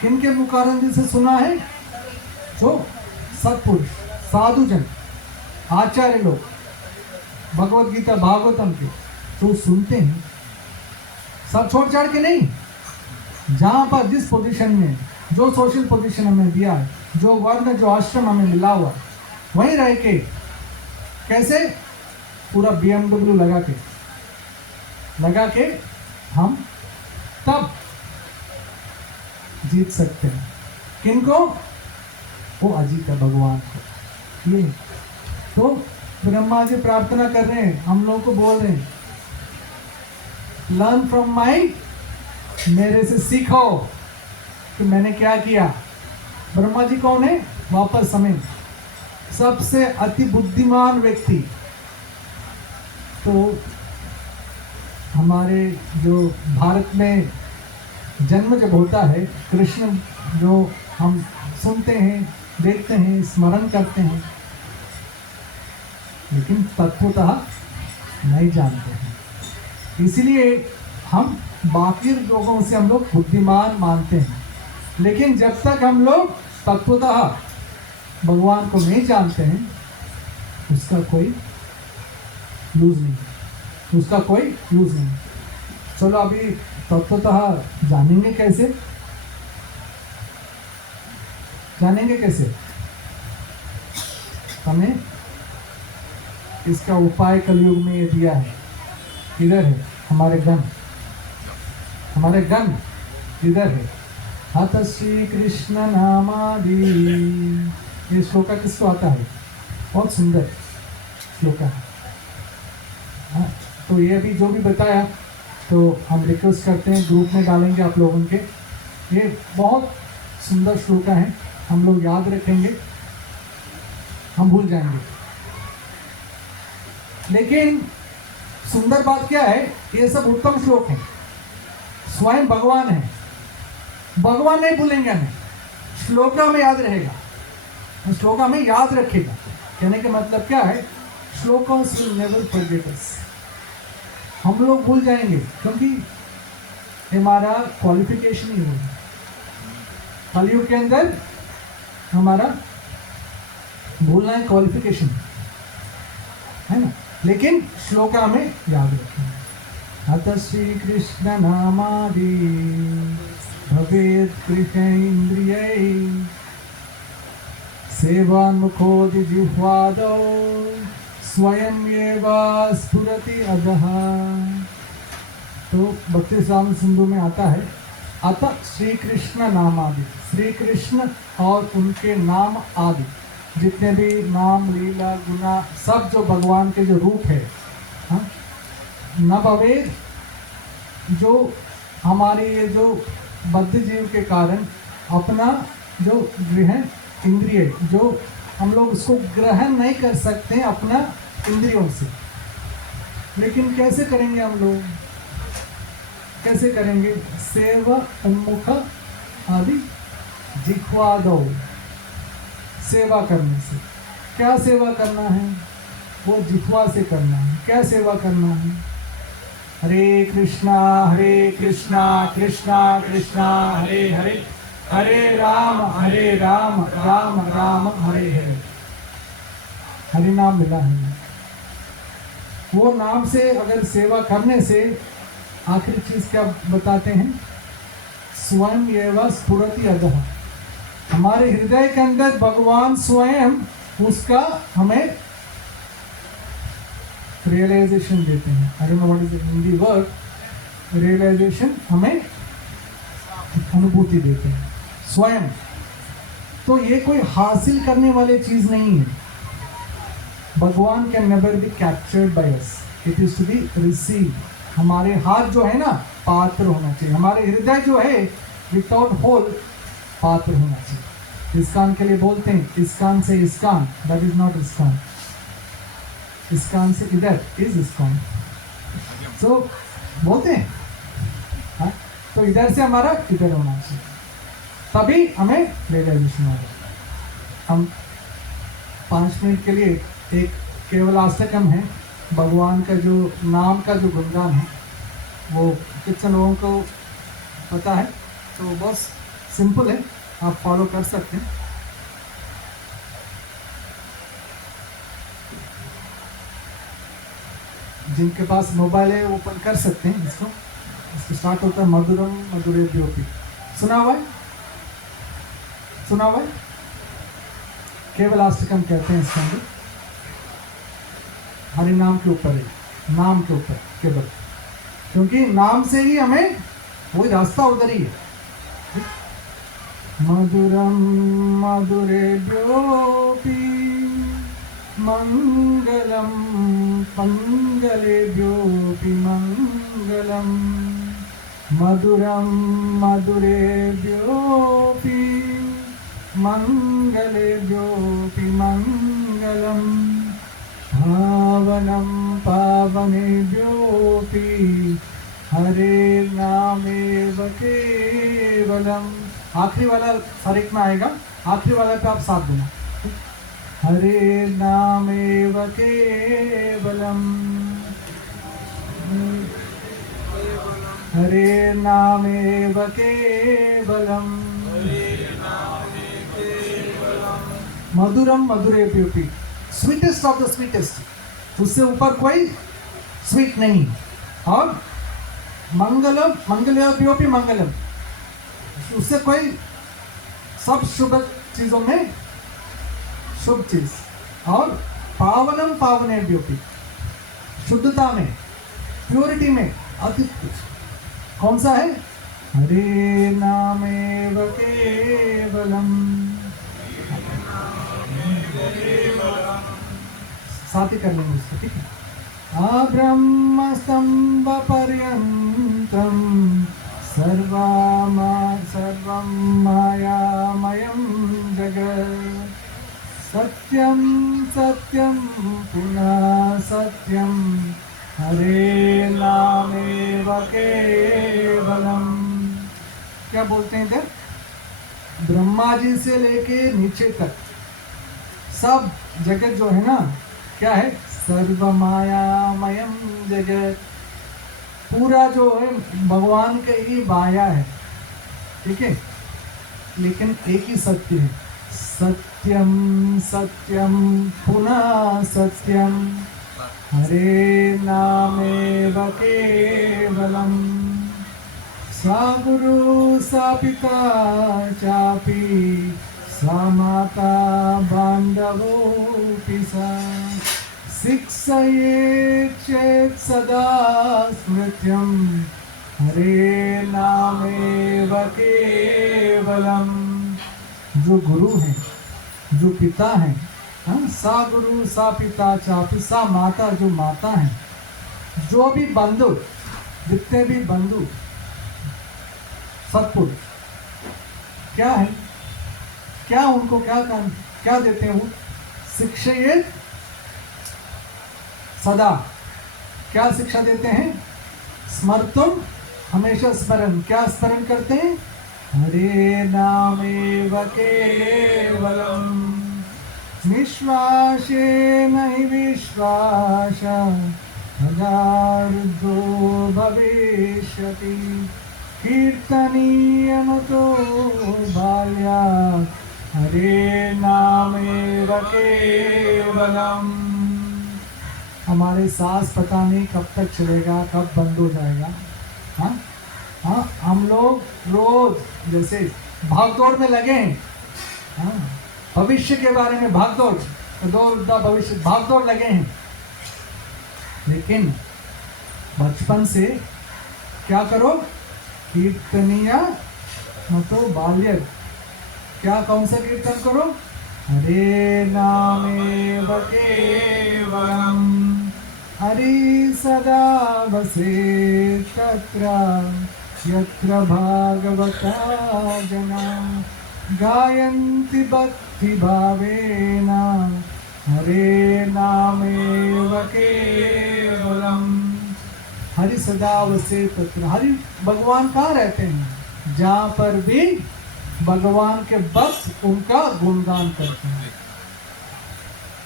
किनके मुखारंद से सुना है? जो सत्पुरुष, साधुजन, आचार्य लोग, भगवत गीता भागवतम के जो सुनते हैं, सब छोड़ छाड़ के नहीं, जहां पर जिस पोजीशन में, जो सोशल पोजीशन हमें दिया है, जो वर्ण, जो आश्रम हमें मिला हुआ, वहीं रह के, कैसे? पूरा BMW लगा के हम तब जीत सकते हैं। किनको? वो अजीत है भगवान को। ये तो ब्रह्मा जी प्रार्थना कर रहे हैं, हम लोग को बोल रहे हैं, लर्न फ्रॉम माई, मेरे से सीखो कि मैंने क्या किया। ब्रह्मा जी कौन है? वापस हमें सबसे अति बुद्धिमान व्यक्ति। तो हमारे जो भारत में जन्म जब होता है, कृष्ण जो हम सुनते हैं, देखते हैं, स्मरण करते हैं, लेकिन तत्वतः नहीं जानते हैं। इसलिए हम बाकी लोगों से हम लोग बुद्धिमान मानते हैं, लेकिन जब तक हम लोग तत्वतः भगवान को नहीं जानते हैं, उसका कोई यूज नहीं, उसका कोई यूज नहीं। चलो अभी तत्वतः जानेंगे कैसे, जानेंगे कैसे? हमें इसका उपाय कलयुग में ये दिया है, इधर है हमारे गण, हमारे गण इधर है। हत श्री कृष्ण नामादि, ये श्लोका किसको आता है? बहुत सुंदर श्लोका है। हाँ, तो ये अभी जो भी बताया तो हम रिक्वेस्ट करते हैं ग्रुप में डालेंगे आप लोगों के। ये बहुत सुंदर श्लोका है, हम लोग याद रखेंगे, हम भूल जाएंगे। लेकिन सुंदर बात क्या है, ये सब उत्तम श्लोक हैं, स्वयं भगवान है, भगवान नहीं भूलेंगे हमें, श्लोका में याद रहेगा, श्लोका में याद रखेगा। कहने का मतलब क्या है, श्लोकास विल नेवर फॉरगेट अस। हम लोग भूल जाएंगे क्योंकि हमारा क्वालिफिकेशन ही होगा कलयुग के अंदर, हमारा भूलना है क्वालिफिकेशन, है ना। लेकिन श्लोका में याद रखेंगे। अतः श्री कृष्ण नामादि भवेत् कृष्णेन्द्रियै सेवान्मुखोदि जिह्वादौ स्वयं एव स्फुरति अधः। तो भक्ति साम सिंधु में आता है, अतः श्री कृष्ण नामादि, श्री कृष्ण और उनके नाम आदि, जितने भी नाम लीला गुना सब जो भगवान के जो रूप है, हाँ, न भवेद, जो हमारे ये जो बद्ध जीव के कारण अपना जो ग्रहण इंद्रिय, जो हम लोग उसको ग्रहण नहीं कर सकते अपना इंद्रियों से। लेकिन कैसे करेंगे हम लोग, कैसे करेंगे? सेवा उन्मुख आदि जिह्वादौ, सेवा करने से। क्या सेवा करना है? वो जिह्वा से करना है। क्या सेवा करना है? हरे कृष्णा कृष्णा कृष्णा हरे हरे, हरे राम राम राम हरे हरे। हरि नाम मिला है, वो नाम से अगर सेवा करने से आखिरी चीज क्या बताते हैं? स्वयं एव स्फुरति अधः, हमारे हृदय के अंदर भगवान स्वयं उसका हमें रियलाइजेशन देते हैं। I don't know what is the Hindi word, realization, हमें अनुभूति देते हैं स्वयं। तो ये कोई हासिल करने वाली चीज नहीं है। भगवान can never be captured by us, it is to be receive. हमारे हाथ जो है ना, पात्र होना चाहिए। हमारे हृदय जो है विदाउट होल पात्र होना चाहिए। इस्कान के लिए बोलते हैं इस्कान से ISKCON, that is not ISKCON. ISKCON से इधर इज इस्कान, सो बोलते हैं हाँ? तो इधर से हमारा इधर होना चाहिए, तभी हमें रियलाइजेशन होगा। हम 5 मिनट के लिए एक केवल अष्टकम है, भगवान का जो नाम का जो गुणगान है, वो कितने लोगों को पता है? तो बहुत सिंपल है, आप फॉलो कर सकते हैं। जिनके पास मोबाइल है वो ओपन कर सकते हैं इसको। इसको स्टार्ट होता है मधुरम मधुरे द्योपी। सुना हुआ है? सुना हुआ है? केवल अष्टकम कहते हैं इसके अंदर। हरि नाम के ऊपर है, नाम के ऊपर केवल, क्योंकि नाम से ही हमें वही रास्ता उधर ही है। मधुरम मधुरेभ्योऽपि मंगलम मंगलेभ्योऽपि मंगलम, मधुरम मधुरेभ्योऽपि मंगलेभ्योऽपि मंगलम, पावनं पावनेभ्योऽपि हरे नामेव केवलम। आखिरी वाला फरीक में आएगा, आखिरी वाला पे आप साथ देना। हरे नामेव केवलम, हरे नामेव केवलम, मधुरम मधुरेभ्योऽपि। स्वीटेस्ट ऑफ द स्वीटेस्ट, उससे ऊपर कोई स्वीट नहीं। और मंगलम मंगलोपि मंगलम, उससे कोई, सब शुभ चीजों में शुभ चीज। और पावनम पावनेभ्योपि, शुद्धता में, प्योरिटी में अति, कौन सा है? हरे नामेव केवलम, साथ ही कर लेंगे उसको, ठीक है। ब्रह्म स्तंभ पर्यंतम सर्वम मायामयं जगत्, सत्यम सत्यम पुनः सत्यम, हरे नामेव केवलम। क्या बोलते हैं इधर? ब्रह्मा जी से लेके नीचे तक सब जगत जो है ना, क्या है? सर्व मायामयम जगत, पूरा जो है भगवान का ही माया है, ठीक है। लेकिन एक ही सत्य है, सत्यम सत्यम पुनः सत्यम, हरे नामेव केवलम। सा गुरु सा पिता चापि, सा माता बान्धवोऽपि सा, शिक्षये चेत् सदा स्मृत्यं, हरे नामेव केवलम। जो गुरु हैं, जो पिता हैं, सा गुरु सा पिता चापि, सा माता, जो माता हैं, जो भी बंधु, जितने भी बंधु सत्पुरुष, क्या है? क्या उनको क्या काम, क्या देते हैं वो? शिक्षये सदा, क्या शिक्षा देते हैं? स्मर्तुम, हमेशा स्मरण, क्या स्मरण करते हैं? हरे नामेव केवलम, निश्वासेन हि विश्वास, हजारुद्धो भविष्यति, कीर्तनीयमतो बाल्यात्, हरे नामेव केवलम। हमारे सांस पता नहीं कब तक चलेगा, कब बंद हो जाएगा। हाँ हाँ, हम लोग रोज जैसे भागदौड़ में लगे हैं, हाँ, भविष्य के बारे में भागदौड़, दौड़ भविष्य, भागदौड़ लगे हैं। लेकिन बचपन से क्या करो? कीर्तनीय मतो बाल्य, क्या, कौन सा कीर्तन करो? हरे नामेव केवलम, हरि सदा वसे तत्र, यत्र भागवता जना, गायन्ति भक्ति भावेन, हरे नामेव केवलम। हरि सदा वसे तत्र, हरि भगवान कहाँ रहते हैं? जहाँ पर भी भगवान के भक्त उनका गुणगान करते हैं,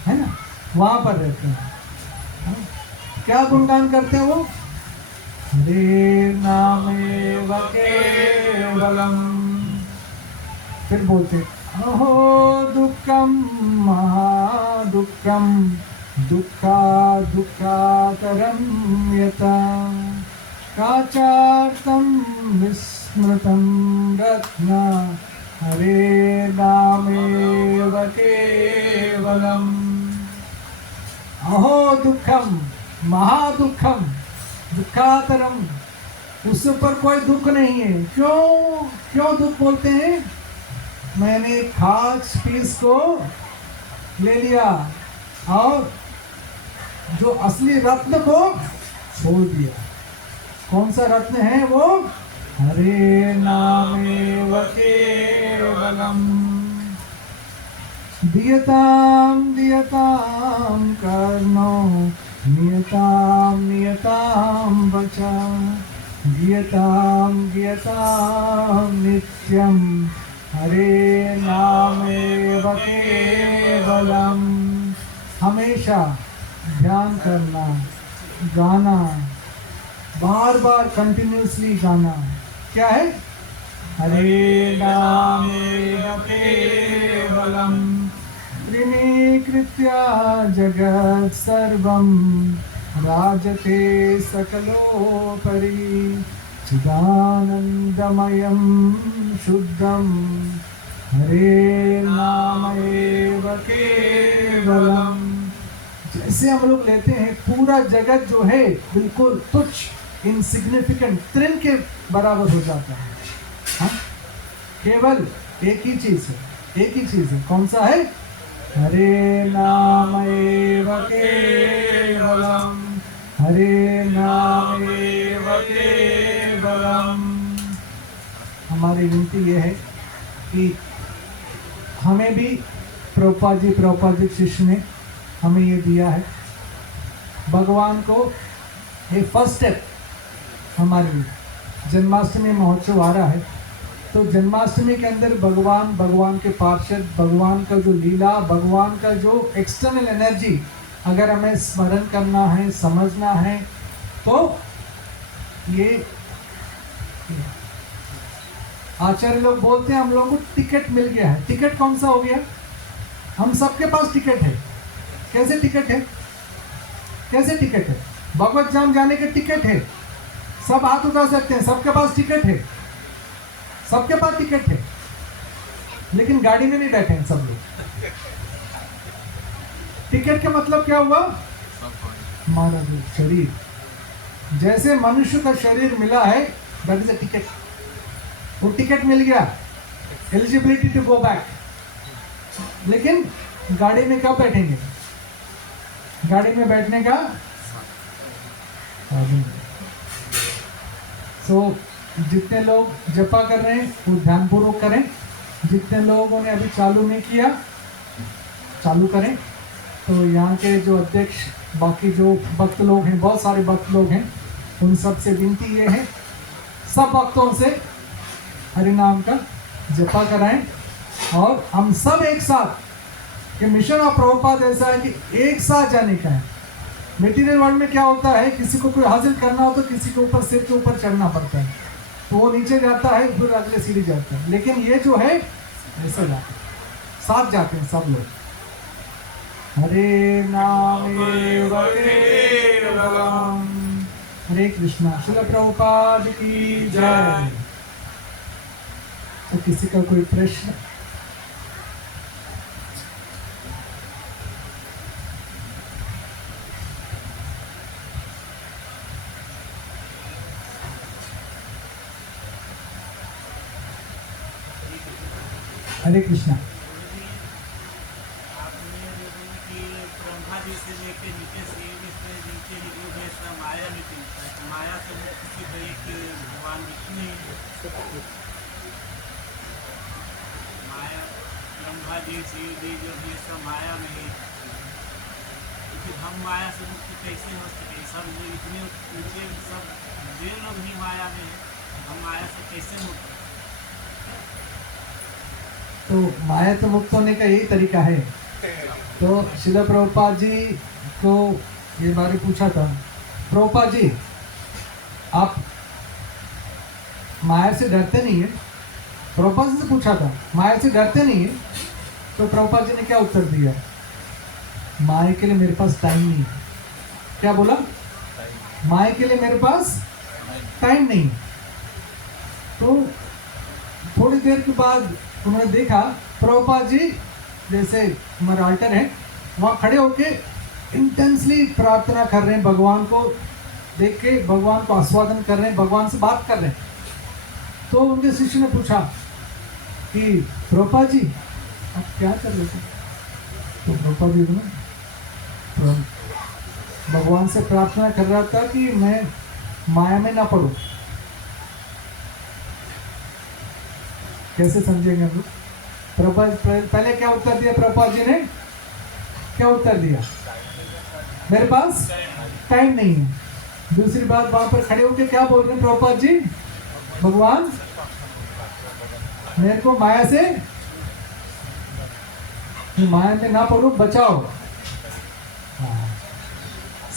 है ना, वहां पर रहते हैं। क्या गुणगान करते हैं वो? हरे नामेव केवलम। फिर बोलते, अहो दुःखम महादुःखम, दुःखा दुःखाकरं यथा, काचार्तं विस्मृतं रत्न, हरे नामेव केवलम। अहो दुःखम महादुःखम, दुःखातरम, उससे ऊपर कोई दुख नहीं है। क्यों क्यों दुख बोलते हैं? मैंने खास पीस को ले लिया और जो असली रत्न को छोड़ दिया। कौन सा रत्न है वो? हरे नामेव केवलम। दियताम दियताम कर्णो, नियताम नियताम वचा, गियताम गियताम नित्यम, हरे नामेव केवलम। हमेशा ध्यान करना, गाना, बार बार कंटिन्यूसली गाना। क्या है? हरे नामेव केवलम। विनीकृत्य जगत् सर्वं राजते सकलोपरि चिदानन्दमयं शुद्धं हरे नाम एव केवलम। जैसे हम लोग लेते हैं पूरा जगत जो है बिल्कुल तुच्छ इनसिग्निफिकेंट तृण के बराबर हो जाता है। हाँ? केवल एक ही चीज है, कौन सा है? हरे नाम एव केवलम, हरे नाम एव केवलम। हमारी विनती ये है कि हमें भी प्रभुपाद जी शिष्य ने हमें ये दिया है, भगवान को ये फर्स्ट स्टेप हमारे लिए। जन्माष्टमी महोत्सव आ रहा है, तो जन्माष्टमी के अंदर भगवान के पार्षद, भगवान का जो लीला, भगवान का जो एक्सटर्नल एनर्जी अगर हमें स्मरण करना है, समझना है, तो ये आचार्य लोग बोलते हैं हम लोगों को टिकट मिल गया है। टिकट कौन सा हो गया? हम सबके पास टिकट है। कैसे टिकट है? भगवत धाम जाने के टिकट है। सब हाथ उठा सकते हैं, सबके पास टिकट है, लेकिन गाड़ी में नहीं बैठे हैं सब लोग। टिकट का मतलब क्या हुआ? हमारा जो शरीर, जैसे मनुष्य का शरीर मिला है, दैट इज अ टिकट। वो टिकट मिल गया, एलिजिबिलिटी टू गो बैक। लेकिन गाड़ी में कब बैठेंगे? गाड़ी में बैठने का जितने लोग जपा कर रहे हैं वो ध्यानपूर्वक करें। जितने लोगों ने अभी चालू नहीं किया, चालू करें। तो यहाँ के जो अध्यक्ष, बाकी जो भक्त लोग हैं, बहुत सारे भक्त लोग हैं, उन सब से विनती ये है, सब भक्तों से हरिनाम का जपा कराएं। और हम सब एक साथ, ये मिशन ऑफ प्रभुपाद ऐसा है कि एक साथ जाने का है। मटेरियल वर्ल्ड में क्या होता है, किसी को कोई हासिल करना हो तो किसी के ऊपर, सिर के ऊपर चढ़ना पड़ता है, तो वो नीचे जाता है, फिर अगले सीढ़ी जाता है। लेकिन ये जो है ऐसे जाते हैं, साथ जाते हैं सब लोग। हरे नाम एव केवलम। हरे कृष्णा। श्रील प्रभुपाद की जय। तो किसी का कोई प्रश्न? हरे कृष्णा। ब्रह्मा जी से लेके नीचे से नीचे युग है, सब माया में चलता है। माया से मुक्ति तो एक भगवान विष्णु ही। माया, ब्रह्मा जी, शिव जी जो है सब माया में है। लेकिन हम माया से मुक्ति कैसे हो सके? सब इतने नीचे सब वे लोग ही माया में है, हम माया से कैसे मुक्त? तो माया से मुक्त होने का यही तरीका है। तो श्रील प्रभुपाद जी को ये बारे पूछा था, प्रभुपाद जी आप माया से डरते नहीं है? प्रभुपाद जी से पूछा था, माया से डरते नहीं है? तो प्रभुपाद जी ने क्या उत्तर दिया? माया के लिए मेरे पास टाइम नहीं है। क्या बोला? माया के लिए मेरे पास टाइम नहीं। तो थोड़ी देर के बाद उन्होंने देखा प्रभुपाद जी जैसे हमारे अल्टर हैं, वहाँ खड़े होके इंटेंसली प्रार्थना कर रहे हैं, भगवान को देख के भगवान को आस्वादन कर रहे हैं, भगवान से बात कर रहे हैं। तो उनके शिष्य ने पूछा कि प्रभुपाद जी आप क्या कर रहे थे? तो प्रभुपाद जी ने भगवान से प्रार्थना कर रहा था कि मैं माया में ना पड़ूं। कैसे समझेंगे हम लोग? प्रभुपाद पहले क्या उत्तर दिया? प्रभुपाद जी ने क्या उत्तर दिया? मेरे पास टाइम नहीं है। दूसरी बात, वहां पर खड़े होकर क्या बोल रहे हैं प्रभुपाद जी? भगवान मेरे को माया से, माया में ना पड़ो, बचाओ।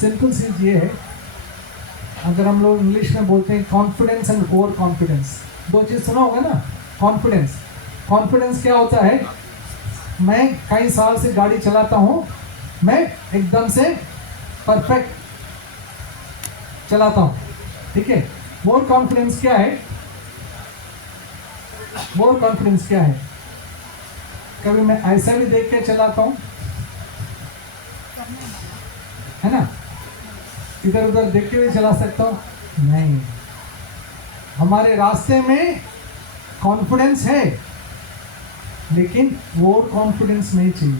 सिंपल चीज ये है, अगर हम लोग इंग्लिश में बोलते हैं कॉन्फिडेंस एंड ओवर कॉन्फिडेंस, दो चीज सुना होगा ना। कॉन्फिडेंस क्या होता है? मैं कई साल से गाड़ी चलाता हूँ, मैं एकदम से परफेक्ट चलाता हूँ, ठीक है। मोर कॉन्फिडेंस क्या है? मोर कॉन्फिडेंस क्या है? कभी मैं ऐसा भी देख के चलाता हूँ, है ना, इधर उधर देख के भी चला सकता हूँ? नहीं। हमारे रास्ते में कॉन्फिडेंस है, लेकिन वो कॉन्फिडेंस नहीं चाहिए।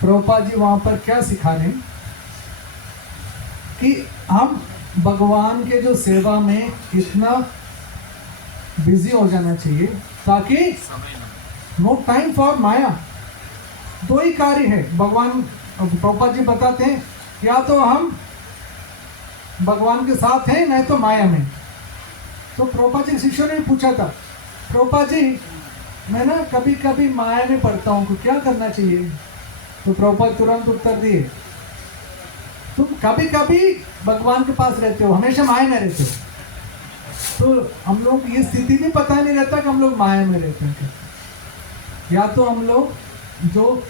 प्रभुपाद जी वहां पर क्या सिखा रहे हैं कि हम भगवान के जो सेवा में इतना बिजी हो जाना चाहिए ताकि नो टाइम फॉर माया। दो ही कार्य है भगवान, प्रभुपाद जी बताते हैं, या तो हम भगवान के साथ हैं, नहीं तो माया में। तो प्रभुपाद जी शिष्यों ने पूछा था, प्रभुपाद जी मैं ना कभी कभी माया में पड़ता हूँ, क्या करना चाहिए? तो प्रभुपाद तुरंत उत्तर दिए, तुम कभी कभी भगवान के पास रहते हो, हमेशा माया में रहते हो। तो हम लोग ये स्थिति भी पता नहीं रहता कि हम लोग माया में रहते हैं। या तो हम लोग जो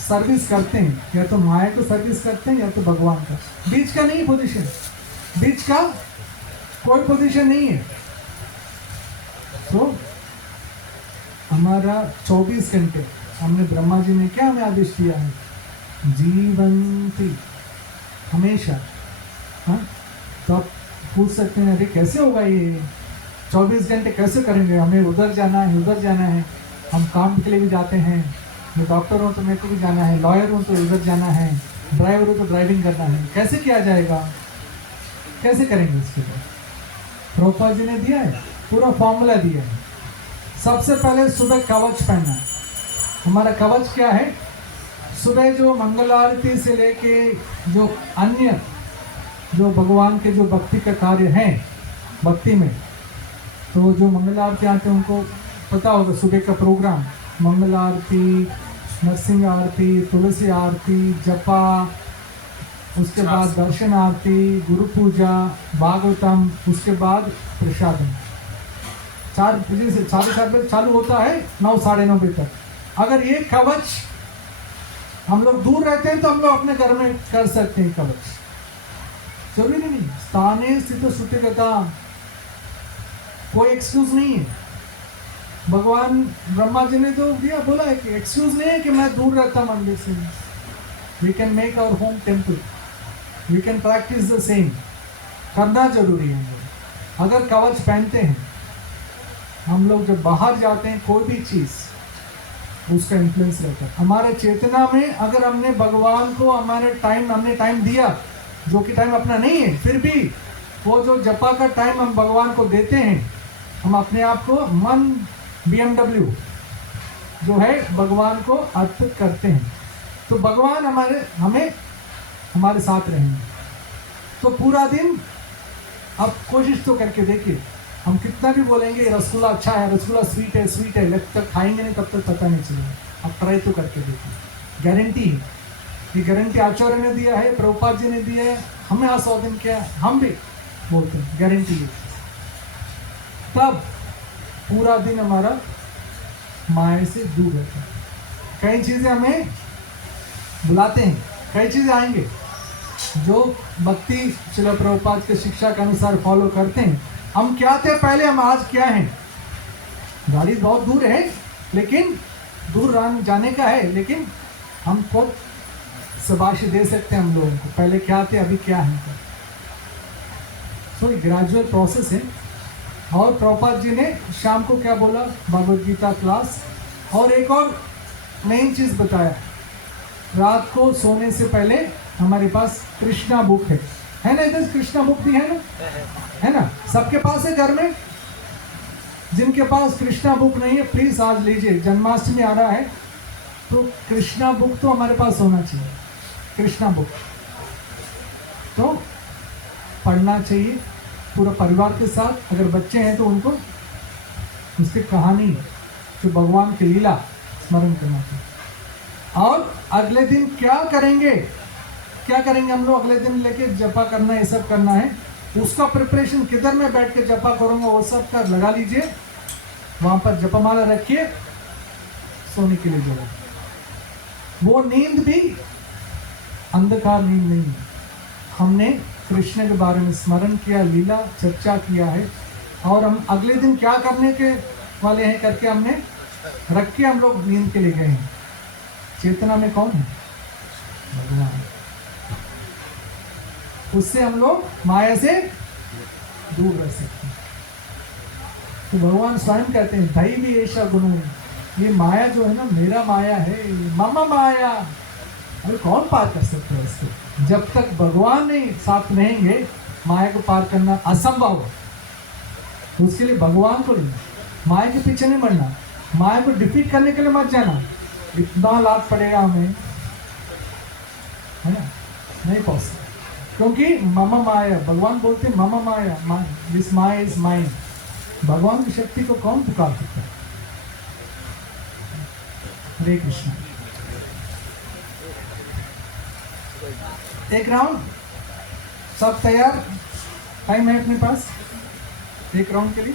सर्विस करते हैं, या तो माया को सर्विस करते हैं, या तो भगवान का। बीच का नहीं पोजीशन, बीच का कोई पोजीशन नहीं है। तो हमारा 24 घंटे हमने ब्रह्मा जी ने क्या हमें आदेश दिया है? जीवंती, हमेशा। हाँ, तो आप पूछ सकते हैं, अरे कैसे होगा ये 24 घंटे कैसे करेंगे? हमें उधर जाना है, उधर जाना है, हम काम के लिए भी जाते हैं। मैं डॉक्टर हूँ तो मेरे को भी जाना है, लॉयर हूँ तो उधर जाना है, ड्राइवर हूँ तो ड्राइविंग करना है। कैसे किया जाएगा? कैसे करेंगे? इसके लिए प्रभुपाद जी ने दिया है, पूरा फॉर्मूला दिया है। सबसे पहले सुबह कवच पहनना है। हमारा कवच क्या है? सुबह जो मंगल आरती से लेके जो अन्य जो भगवान के जो भक्ति का कार्य है, भक्ति में तो जो मंगल आरती आते हैं उनको पता होगा सुबह का प्रोग्राम। मंगल आरती, नरसिंह आरती, तुलसी आरती, जपा, उसके बाद दर्शन आरती, गुरु पूजा, भागवतम, उसके बाद प्रसादम। 4 बजे से 4:30 बजे चालू होता है, 9 साढ़े 9 बजे तक। अगर ये कवच हम लोग दूर रहते हैं तो हम लोग अपने घर में कर सकते हैं कवच, जरूरी नहीं। स्थाने स्थित सुतिगता, कोई एक्सक्यूज नहीं है। भगवान ब्रह्मा जी ने तो दिया, बोला है कि एक्सक्यूज नहीं है कि मैं दूर रहता मंदिर से। We can make our home temple, we can practice the same. करना जरूरी है। अगर कवच पहनते हैं हम लोग, जब बाहर जाते हैं कोई भी चीज़ उसका इन्फ्लुएंस रहता है हमारे चेतना में। अगर हमने भगवान को हमने टाइम दिया, जो कि टाइम अपना नहीं है, फिर भी वो जो जपा का टाइम हम भगवान को देते हैं, हम अपने आप को मन BMW जो है भगवान को अर्पित करते हैं, तो भगवान हमारे साथ रहेंगे। तो पूरा दिन आप कोशिश तो करके देखिए, हम कितना भी बोलेंगे रसगुल्ला अच्छा है, रसगुल्ला स्वीट है, जब तक खाएंगे नहीं तब तक पता नहीं चलेगा। आप ट्राई तो करके देखिए, गारंटी है। ये गारंटी आचार्य ने दिया है, प्रभुपाद जी ने दिया है, हमें आज 100 दिन क्या हम भी बोलते हैं, गारंटी है। तब पूरा दिन हमारा माया से दूर रहता है। कई चीज़ें हमें बुलाते हैं, कई चीज़ें आएंगे जो भक्ति श्रील प्रभुपाद के शिक्षा के अनुसार फॉलो करते हैं। हम क्या थे पहले, हम आज क्या हैं। गाड़ी बहुत दूर है, लेकिन दूर जाने का है, लेकिन हम खुद शाबाशी दे सकते हैं हम लोगों को, पहले क्या थे अभी क्या है। तो ये ग्रेजुअल प्रोसेस है। और प्रभुपाद जी ने शाम को क्या बोला, भगवद गीता क्लास। और एक और मेन चीज़ बताया, रात को सोने से पहले हमारे पास कृष्णा बुक है ना? इधर कृष्णा बुक भी है ना? सबके पास है घर में। जिनके पास कृष्णा बुक नहीं है प्लीज आज लीजिए, जन्माष्टमी आ रहा है तो कृष्णा बुक तो हमारे पास होना चाहिए। कृष्णा बुक तो पढ़ना चाहिए पूरा परिवार के साथ। अगर बच्चे हैं तो उनको उसकी कहानी जो भगवान की लीला स्मरण करना चाहिए। और अगले दिन क्या करेंगे हम लोग, अगले दिन लेके जपा करना है, ये सब करना है। उसका प्रिपरेशन किधर में बैठ के जपा करूँगा वो सब कर लगा लीजिए। वहाँ पर जपमाला रखिए, सोने के लिए जगह। वो नींद भी अंधकार नींद नहीं है। हमने कृष्ण के बारे में स्मरण किया, लीला चर्चा किया है, और हम अगले दिन क्या करने के वाले हैं करके हमने रख के हम लोग नींद के लिए गए हैं। चेतना में कौन है? भगवान। उससे हम लोग माया से दूर रह सकते हैं। तो भगवान स्वयं कहते हैं दैवी ऐसा गुण है, ये माया जो है ना मेरा माया है, मामा माया। अरे कौन पार कर सकता है इसको? जब तक भगवान नहीं साथ रहेंगे माया को पार करना असंभव है। तो उसके लिए भगवान को लेना, माया के पीछे नहीं बढ़ना, माया को डिफीट करने के लिए मत जाना। इतना लाभ पड़ेगा हमें, है ना? नहीं पहुंच सकते, क्योंकि मामा माया, भगवान बोलते हैं मामा माया, दिस माया इज माइंड। भगवान की शक्ति को कौन पुकार सकता है? हरे कृष्ण। एक राउंड, सब तैयार? टाइम है अपने पास एक राउंड के लिए?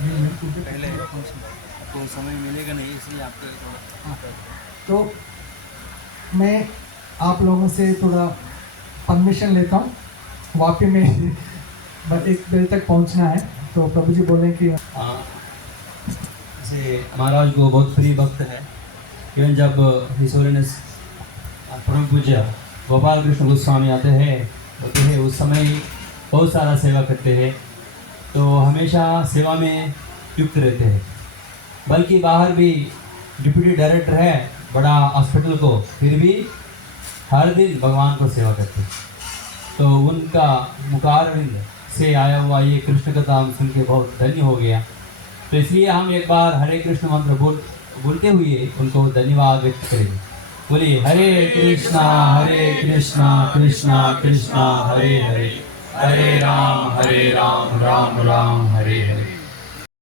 पहले तो समय मिलेगा नहीं, इसलिए आपको तो मैं आप लोगों से थोड़ा परमिशन लेता हूँ, वापी में बस 1 बजे तक पहुँचना है। तो प्रभु जी बोले कि जैसे महाराज को बहुत प्रिय भक्त है, इवन जब हिसोरेनस परम पूज्य गोपाल कृष्ण गोस्वामी आते हैं उस समय बहुत सारा सेवा करते हैं, तो हमेशा सेवा में युक्त रहते हैं। बल्कि बाहर भी डिप्यूटी डायरेक्टर है बड़ा हॉस्पिटल को, फिर भी हर दिन भगवान को सेवा करते हैं। तो उनका मुखारविंद से आया हुआ ये कृष्ण कथा हम सुन के बहुत धन्य हो गया। तो इसलिए हम एक बार हरे कृष्ण मंत्र बोलते हुए उनको धन्यवाद व्यक्त करेंगे। बोलिए हरे कृष्णा कृष्णा कृष्णा हरे हरे, हरे राम राम राम हरे हरे।